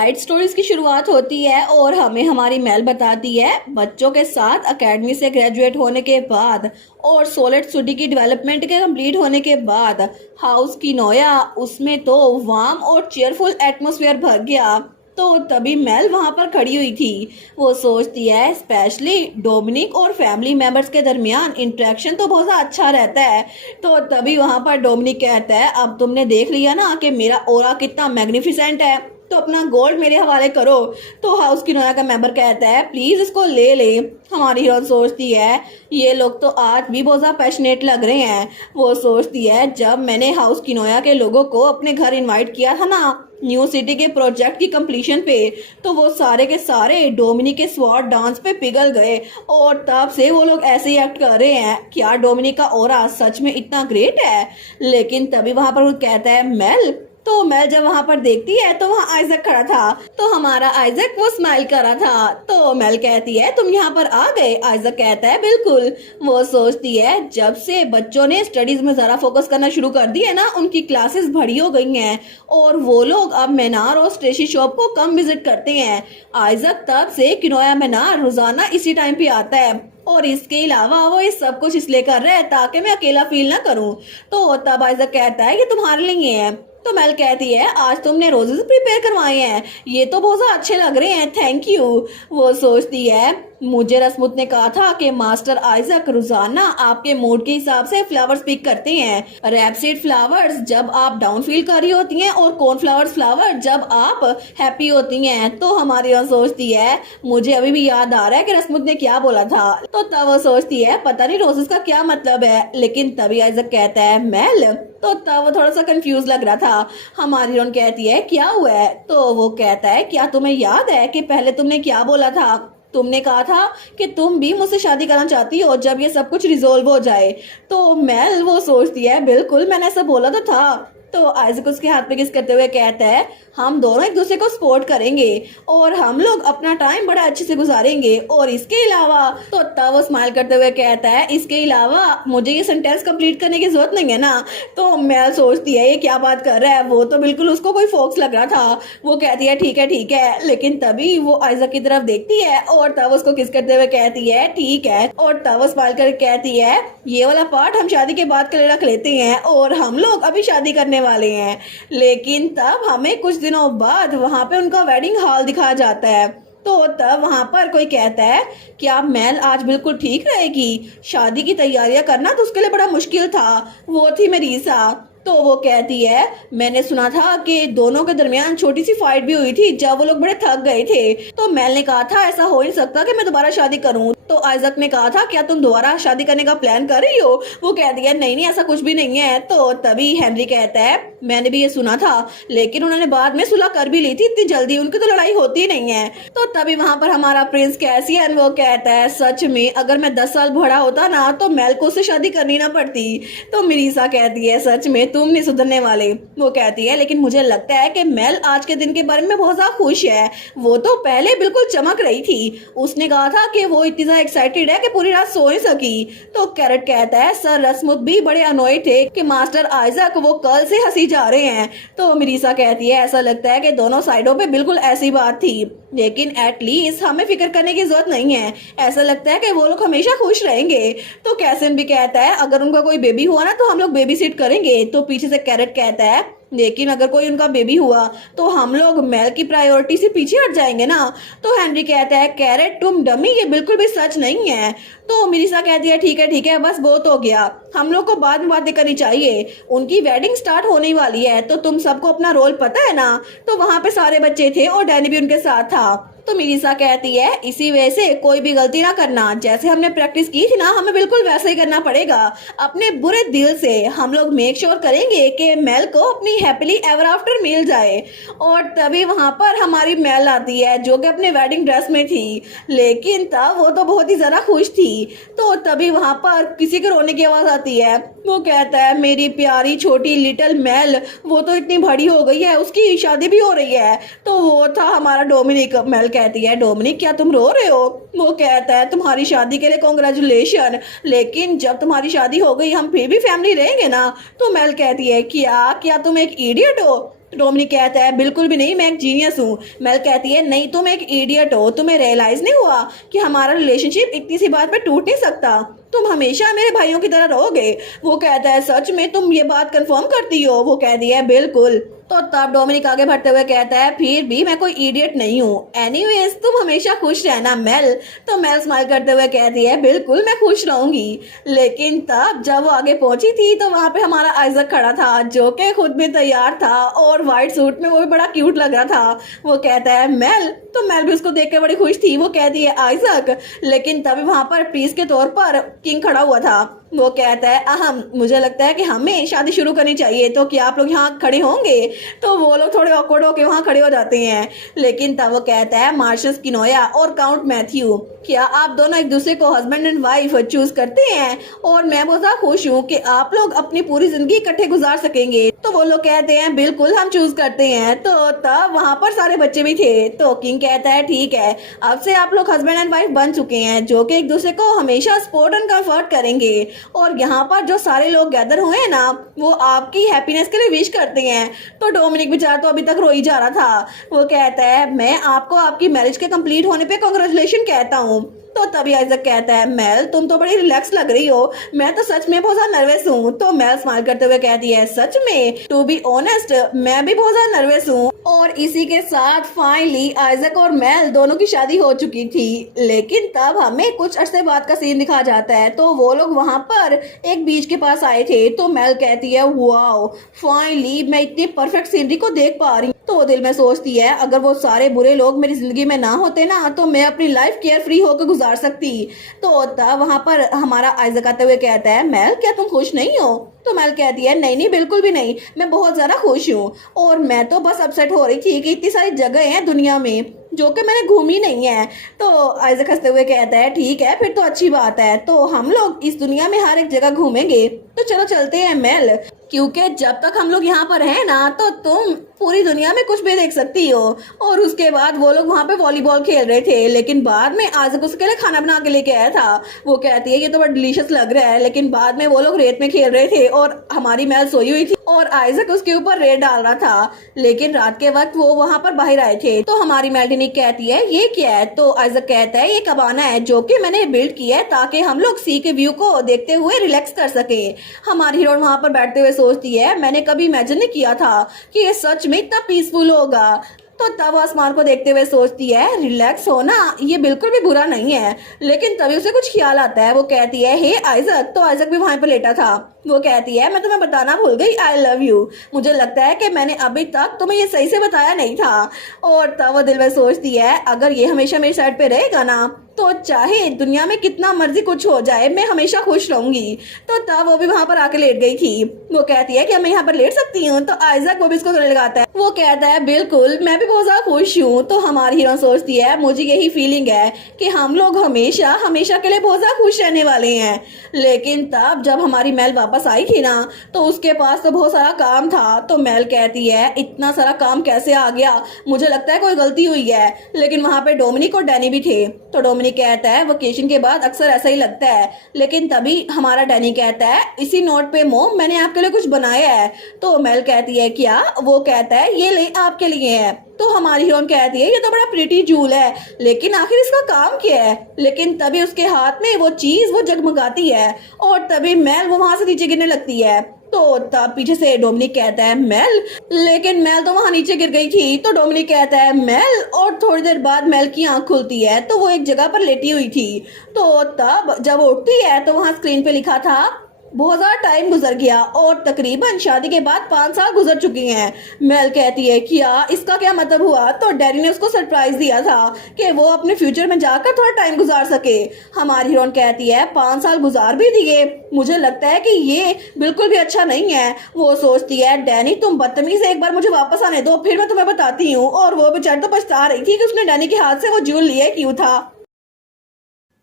Side stories की शुरुआत होती है और हमें हमारी मेल बताती है बच्चों के साथ एकेडमी से ग्रेजुएट होने के बाद और सोलिड सिटी की डेवलपमेंट के कंप्लीट होने के बाद हाउस की नोया उसमें तो वार्म और चेयरफुल एटमॉस्फेयर भर गया। तो तभी मेल वहां पर खड़ी हुई थी। वो सोचती है स्पेशली डोमिनिक और फैमिली मेंबर्स के दरमियान इंटरेक्शन तो बहुत अच्छा रहता है। तो तभी वहां पर डोमिनिक कहता है अब तुमने देख लिया ना कि मेरा ऑरा कितना मैग्निफिसेंट है, तो अपना गोल्ड मेरे हवाले करो। तो हाउस की नोया का मेंबर कहता है प्लीज इसको ले ले। हमारी हीरोइन सोचती है ये लोग तो आज भी बहुत ज़्यादा पैशनेट लग रहे हैं। वो सोचती है जब मैंने हाउस की नोया के लोगों को अपने घर इनवाइट किया था ना न्यू सिटी के प्रोजेक्ट की कंप्लीशन पे, तो वो सारे के सारे डोमिनिक के स्वॉट डांस पे पिघल गए और तब से वो लोग ऐसे ही एक्ट कर रहे हैं। क्या डोमिनिक का ऑरा सच में इतना ग्रेट है? लेकिन तभी वहां पर वो कहता है मेल। तो मेल जब वहां पर देखती है तो वहां आइजक खड़ा था। तो हमारा आइजक वो स्माइल कर रहा था। तो मेल कहती है तुम यहाँ पर आ गए? आइजक कहता है बिल्कुल। वो सोचती है जब से बच्चों ने स्टडीज में जरा फोकस करना शुरू कर दी है ना उनकी क्लासेस बड़ी हो गई हैं और वो लोग अब मैनार और स्टेशनरी शॉप को कम विजिट करते हैं। आइजक तब से किनोया मैनार रोजाना इसी टाइम पे आता है और इसके अलावा वो ये सब कुछ इसलिए कर रहा है ताकि मैं अकेला फील ना करूं। तो तब आइजक कहता है ये तुम्हारे लिए है। तो मेल कहती है आज तुमने रोजेस प्रिपेयर करवाए हैं, ये तो बहुत अच्छे लग रहे हैं, थैंक यू। वो सोचती है मुझे रसमुत ने कहा था कि मास्टर आइजक रोजाना आपके मूड के हिसाब से फ्लावर्स पिक करते हैं। रैपसीड फ्लावर्स जब आप डाउन फील कर रही होती हैं और कॉर्नफ्लावर्स फ्लावर जब आप हैप्पी होती हैं। तो हमारी यहाँ सोचती है मुझे अभी भी याद आ रहा है कि रसमुत ने क्या बोला था। तो तब वो सोचती है पता नहीं रोजेस का क्या मतलब है। लेकिन तभी आइजक कहता है मेल। तो तब वो थोड़ा सा कंफ्यूज लग रहा था। हमारी हीरोइन कहती है क्या हुआ है? तो वो कहता है क्या तुम्हें याद है कि पहले तुमने क्या बोला था? तुमने कहा था कि तुम भी मुझसे शादी करना चाहती हो जब ये सब कुछ रिजोल्व हो जाए। तो मेल वो सोचती है बिल्कुल मैंने ऐसा बोला तो था। तो आइजक उसके हाथ पे किस करते हुए कहता है हम दोनों एक दूसरे को सपोर्ट करेंगे और हम लोग अपना टाइम बड़ा अच्छे से गुजारेंगे। और इसके अलावा तो तब वो स्माइल करते हुए कहता है इसके अलावा मुझे ये सेंटेंस कंप्लीट करने की जरूरत नहीं है ना। तो मैं सोचती है ये क्या बात कर रहा है, वो तो बिल्कुल उसको कोई फोक्स लग रहा था। वो कहती है ठीक है। लेकिन तभी वो आइजक की तरफ देखती है और तब उसको किस करते हुए कहती है ठीक है। और तब वो स्माइल करके कहती है ये वाला पार्ट हम शादी के बाद के लिए रख लेते हैं और हम लोग अभी शादी करने वाले हैं। लेकिन तब हमें कुछ दिनों बाद वहां पे उनका वेडिंग हॉल दिखाया जाता है। तो तब वहां पर कोई कहता है क्या मेल आज बिल्कुल ठीक रहेगी? शादी की तैयारियां करना तो उसके लिए बड़ा मुश्किल था। वो थी मेरीसा। तो वो कहती है मैंने सुना था कि दोनों के दरमियान छोटी सी फाइट भी हुई थी जब वो लोग बड़े थक गए थे। तो मेल ने कहा था ऐसा हो नहीं सकता कि मैं दोबारा शादी करूं। तो आइजक ने कहा था क्या तुम दोबारा शादी करने का प्लान कर रही हो? वो कहती है नहीं ऐसा कुछ भी नहीं है। तो तभी हेनरी कहता है मैंने भी ये सुना था लेकिन उन्होंने बाद में सुलह कर भी ली थी, इतनी जल्दी उनकी तो लड़ाई होती नहीं है। तो तभी वहां पर हमारा प्रिंस कैसियन वो कहता है सच में अगर मैं 10 साल बड़ा होता ना तो मेल को उससे शादी करनी ना पड़ती। तो मिरीसा कहती है सच में तुम नहीं सुधरने वाले। वो कहती है लेकिन मुझे लगता है कि मेल आज के दिन के बारे में बहुत ज्यादा खुश है, वो तो पहले बिल्कुल चमक रही थी। उसने कहा था कि वो इतनी ज्यादा एक्साइटेड है कि पूरी रात सो नहीं सकी। तो कैरेट कहता है सर रसमुत भी बड़े अनोयड थे कि मास्टर आइजक वो कल से हंसी जा रहे हैं। तो मिरीसा कहती है ऐसा लगता है कि दोनों साइडों पे बिल्कुल ऐसी बात थी लेकिन एटलीस्ट हमें फिक्र करने की जरूरत नहीं है, ऐसा लगता है कि वो लोग हमेशा खुश रहेंगे। तो कैसिन भी कहता है अगर उनका कोई बेबी हुआ ना तो हम लोग बेबी सिट करेंगे। तो पीछे से कैरेट कहता है लेकिन अगर कोई उनका बेबी हुआ तो हम लोग मेल की प्रायोरिटी से पीछे हट जाएंगे ना। तो हेनरी कहता है कैरेट तुम डमी, ये बिल्कुल भी सच नहीं है। तो मिरीसा कहती है ठीक है बस बहुत हो गया, हम लोग को बाद में बातें करनी चाहिए, उनकी वेडिंग स्टार्ट होने वाली है। तो तुम सबको अपना रोल पता है ना? तो वहां पे सारे बच्चे थे और डैनी भी उनके साथ था। तो मिरीसा कहती है इसी वजह से कोई भी गलती ना करना, जैसे हमने प्रैक्टिस की थी ना हमें बिल्कुल वैसे ही करना पड़ेगा। अपने बुरे दिल से हम लोग मेक श्योर करेंगे कि मेल को अपनी हैप्पीली एवर आफ्टर मिल जाए। और तभी वहां पर हमारी मेल आती है जो कि अपने वेडिंग ड्रेस में थी, लेकिन तब वो तो बहुत ही ज्यादा खुश थी। तो तभी वहां पर किसी के रोने की आवाज आती है। वो कहता है मेरी प्यारी छोटी लिटिल मेल, वो तो इतनी बड़ी हो गई है, उसकी शादी भी हो रही है। तो वो था हमारा डोमिनिक। मेल कहती है डोमिनिक क्या तुम रो रहे हो? वो कहता है तुम्हारी शादी के लिए कॉन्ग्रेचुलेशन, लेकिन जब तुम्हारी शादी हो गई हम फिर भी फैमिली रहेंगे ना? तो मेल कहती है क्या तुम एक इडियट हो? तो डोमिनिक कहता है बिल्कुल भी नहीं, मैं एक जीनियस हूँ। मेल कहती है नहीं, तुम एक इडियट हो, तुम्हें रियलाइज नहीं हुआ कि हमारा रिलेशनशिप इतनी सी बात पे टूट नहीं सकता, तुम हमेशा मेरे भाइयों की तरह रहोगे। वो कहता है सच में तुम ये बात कंफर्म करती हो? वो कहती है बिल्कुल। तो तब डोमिनिक आगे बढ़ते हुए कहता है फिर भी मैं कोई इडियट नहीं हूँ, एनीवेज तुम हमेशा खुश रहना मेल। तो मेल स्माइल करते हुए कहती है बिल्कुल मैं खुश रहूंगी। लेकिन तब जब वो आगे पहुंची थी तो वहां पे हमारा आइजक खड़ा था, जो कि खुद भी तैयार था और व्हाइट सूट में वो भी बड़ा क्यूट लग रहा था। वो कहता है मेल, तो मेल भी उसको देख कर बड़ी खुश थी। वो कहती है आइजक, लेकिन तभी वहां पर प्रीस के तौर पर किंग खड़ा हुआ था। वो कहता है अहम, मुझे लगता है कि हमें शादी शुरू करनी चाहिए, तो क्या आप लोग यहाँ खड़े होंगे? तो वो लोग थोड़े ऑकवर्ड होके वहाँ खड़े हो जाते हैं। लेकिन तब वो कहता है मार्शल स्किनोया और काउंट मैथ्यू, क्या आप दोनों एक दूसरे को हस्बैंड एंड वाइफ चूज करते हैं? और मैं बहुत ज्यादा खुश हूँ कि आप लोग अपनी पूरी जिंदगी इकट्ठे गुजार सकेंगे। तो वो लोग कहते हैं बिल्कुल हम चूज करते हैं। तो तब वहाँ पर सारे बच्चे भी थे। तो किंग कहता है ठीक है, अब से आप लोग हस्बैंड एंड वाइफ बन चुके हैं, जो कि एक दूसरे को हमेशा सपोर्ट एंड कंफर्ट करेंगे। और यहाँ पर जो सारे लोग गैदर हुए हैं ना, वो आपकी हैप्पीनेस के लिए विश करते हैं। तो डोमिनिक बेचारा तो अभी तक रो ही जा रहा था। वो कहता है मैं आपको आपकी मैरिज के कंप्लीट होने पे कांग्रेचुलेशन कहता हूँ। तो तभी आइजक कहता है मेल, तुम तो बड़ी रिलैक्स लग रही हो, मैं तो सच में बहुत ज्यादा नर्वस हूँ। तो मेल स्माइल करते हुए कहती है सच में, टू बी ऑनेस्ट मैं भी बहुत ज्यादा नर्वस हूँ। और इसी के साथ फाइनली आइजक और मेल दोनों की शादी हो चुकी थी। लेकिन तब हमें कुछ अरसे बाद का सीन दिखा जाता है। तो वो लोग वहां पर एक बीच के पास आए थे। तो मेल कहती है वाओ, फाइनली मैं इतनी परफेक्ट सीनरी को देख पा रही हूँ। तो वो दिल में सोचती है अगर वो सारे बुरे लोग मेरी जिंदगी में ना होते ना, तो मैं अपनी लाइफ केयर फ्री होकर गुजार सकती। तो तब वहां पर हमारा आइजक आते हुए कहता है मेल, क्या तुम खुश नहीं हो? तो मेल कहती है नहीं नहीं बिल्कुल भी नहीं, मैं बहुत ज्यादा खुश हूँ। और मैं तो बस अपसेट हो रही थी कि इतनी सारी जगह हैं दुनिया में जो कि मैंने घूमी नहीं है। तो आइजक हंसते हुए कहता है ठीक है, फिर तो अच्छी बात है, तो हम लोग इस दुनिया में हर एक जगह घूमेंगे। तो चलो चलते हैं मेल, क्योंकि जब तक हम लोग यहाँ पर हैं ना, तो तुम पूरी दुनिया में कुछ भी देख सकती हो। और उसके बाद वो लोग वहाँ पे वॉलीबॉल खेल रहे थे। लेकिन बाद में आइजक उसके लिए खाना बना के लेके आया था। वो कहती है ये तो बड़ा डिलीशियस लग रहा है। लेकिन बाद में वो लोग रेत में खेल रहे थे और हमारी मेल सोई हुई थी और आइजक उसके ऊपर रेत डाल रहा था। लेकिन रात के वक्त वो वहाँ पर बाहर आए थे। तो हमारी मेल्टिनिक कहती है ये क्या है? तो आइजक कहता है ये कबाना है जो कि मैंने बिल्ड किया है ताकि हम लोग सी के व्यू को देखते हुए रिलैक्स कर सके। हमारी हीरोइन वहां पर बैठते हुए सोचती है मैंने कभी इमेजिन नहीं किया था कि ये सच में इतना पीसफुल होगा। तो तब आसमान को देखते हुए सोचती है रिलैक्स होना ये बिल्कुल भी बुरा नहीं है। लेकिन तभी उसे कुछ ख्याल आता है। वो कहती है हे आइजक। तो आइजक भी वहां पर लेटा था। वो कहती है मैं तुम्हें बताना भूल गई, आई लव यू। मुझे लगता है कि मैंने अभी तक तुम्हें ये सही से बताया नहीं था। और तब वो दिल में सोचती है अगर ये हमेशा मेरी साइड पे रहेगा ना, तो चाहे दुनिया में कितना मर्जी कुछ हो जाए मैं हमेशा खुश रहूंगी। तो तब वो भी वहां पर आके लेट गई थी। वो कहती है कि मैं यहाँ पर लेट सकती हूँ? तो आइजक वो भी इसको गले लगाता है। वो कहता है बिल्कुल, मैं भी बहुत ज्यादा खुश हूँ। तो हमारी हीरोइन सोचती है मुझे यही फीलिंग है कि हम लोग हमेशा हमेशा के लिए बहुत ज्यादा खुश रहने वाले हैं। लेकिन तब जब हमारी मेल वापस आई थी ना, तो उसके पास तो बहुत सारा काम था। तो मेल कहती है इतना सारा काम कैसे आ गया, मुझे लगता है कोई गलती हुई है। लेकिन वहां पे डोमिनिक और डैनी भी थे। तो डोमिनिक कहता है वेकेशन के बाद अक्सर ऐसा ही लगता है। लेकिन तभी हमारा डैनी कहता है इसी नोट पे मोम मैंने आपके लिए कुछ बनाया है। तो मेल कहती है क्या? वो कहता है ये ले आपके लिए है। तो हमारी हीरोइन कहती है ये तो बड़ा प्रिटी जूल है, लेकिन आखिर इसका काम क्या है? लेकिन तभी उसके हाथ में वो चीज वो जगमगाती है और तभी मेल वो वहां से नीचे गिरने लगती है। तो तब पीछे से डोमिनिक कहता है मेल, लेकिन मेल तो वहां नीचे गिर गई थी। तो डोमिनिक कहता है मेल, और थोड़ी देर बाद मेल की आंख खुलती है तो वो एक जगह पर लेटी हुई थी। तो तब जब वो उठती है तो वहां स्क्रीन पे लिखा था बहुत ज्यादा टाइम गुजर गया और तकरीबन शादी के बाद 5 साल गुजर चुके हैं। मेल कहती है क्या इसका क्या मतलब हुआ? तो डैडी ने उसको सरप्राइज दिया था कि वो अपने फ्यूचर में जाकर थोड़ा टाइम गुजार सके। हमारी हीरोइन कहती है 5 साल गुजार भी दिए, मुझे लगता है कि ये बिल्कुल भी अच्छा नहीं है। वो सोचती है डैनी तुम बदतमीज, एक बार मुझे वापस आने दो फिर मैं तुम्हें बताती हूँ। और वो बेचारी तो पछता रही थी कि उसने डैनी के हाथ से वो ज्वेल लिया क्यों था।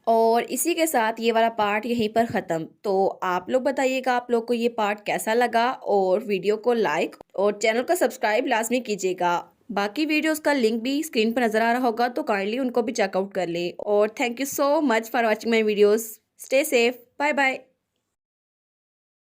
और इसी के साथ ये वाला पार्ट यहीं पर ख़त्म। तो आप लोग बताइएगा आप लोग को ये पार्ट कैसा लगा, और वीडियो को लाइक और चैनल को सब्सक्राइब लाजमी कीजिएगा। बाकी वीडियोस का लिंक भी स्क्रीन पर नज़र आ रहा होगा, तो काइंडली उनको भी चेकआउट कर लें। और thank you so much for watching my videos. Stay safe, bye bye.